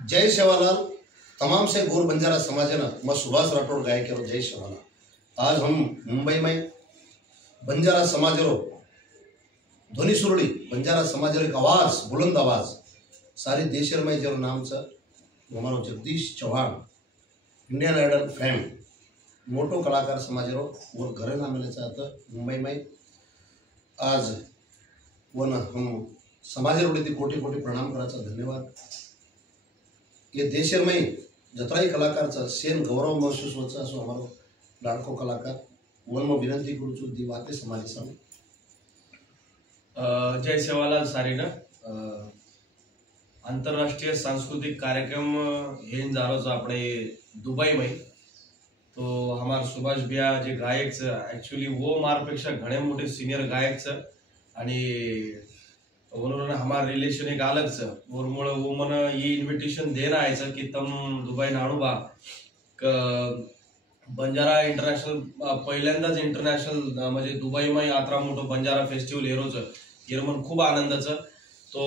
जय सेवालाल। तमाम से गोर बंजारा समाज ना मैं सुभाष राठौड़ गायक करो जय सेवालाल। आज हम मुंबई में बंजारा समाज रो ध्वनि सुरड़ी बंजारा समाज रो एक आवाज बुलंद आवाज सारी देश में जो नाम से हमारो Jagdish Chauhan Indian Idol fame मोटो कलाकार समाज रो और घरे ना मिले चाहता मुंबई में आज वो ना हम समाज रोड़ी कोटी कोटी प्रणाम कराचा धन्यवाद। ये देश में जत्राई कलाकार सेन गौरव महसूस होता असो हमारो लाडको कलाकार वन में विनंती करू छू दी वाते समाज सामे। जय सेवालाल सारीना आंतरराष्ट्रीय सांस्कृतिक कार्यक्रम हेन जारो अपने दुबई में तो हमारे सुभाष भैया जे गायक एक्चुअली वो मारपेक्षा घणे मोठे सीनियर गायक आणि उन्होंने हमारे रिलेशन एक अलग से और मुळे वो मन ये इन्विटेशन देना है कि तुम दुबई नाणुबा बंजारा इंटरनॅशनल पहिल्यांदाच इंटरनॅशनल म्हणजे दुबई में यात्रा मोठो बंजारा फेस्टिवल हेरोच ये मन खूप आनंदाचं तो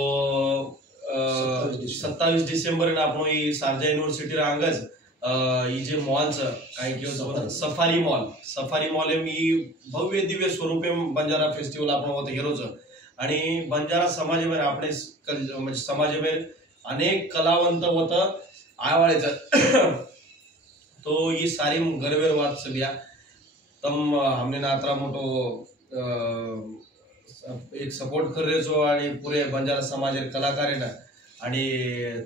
27 डिसेंबर आपण शारजा युनिव्हर्सिटी आंगज ये जे मॉल्स काही किंवा सफारी मॉल मी भव्य दिव्य स्वरूपे बंजारा फेस्टिवल आपण होतं हेरोच आणि बंजारा समाजामध्ये आपले म्हणजे समाजामध्ये अनेक कलावंत होतं आवाळेचं तो ये सारी गर्वेर बात सगळ्या तम हमने नात्रा मोठो एक सपोर्ट कर रहे छो आणि पुरे बंजारा समाज कलाकार आहे ना आणि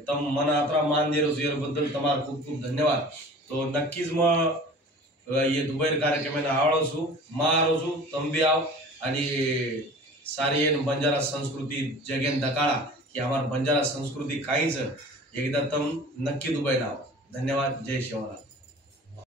तम मन आत्रा मान दे रहे बद्दल तुम्हाला खूप खूप धन्यवाद। तो नक्कीच मग ये दुबई कार्यक्रम आवडो छु मारो छु तम भी आओ आणि सारी बंजारा संस्कृती जगेन दकाळा की हमार बंजारा संस्कृती काहीच एकदा तम नक्की दुबई नाव। धन्यवाद। जय शिवराय।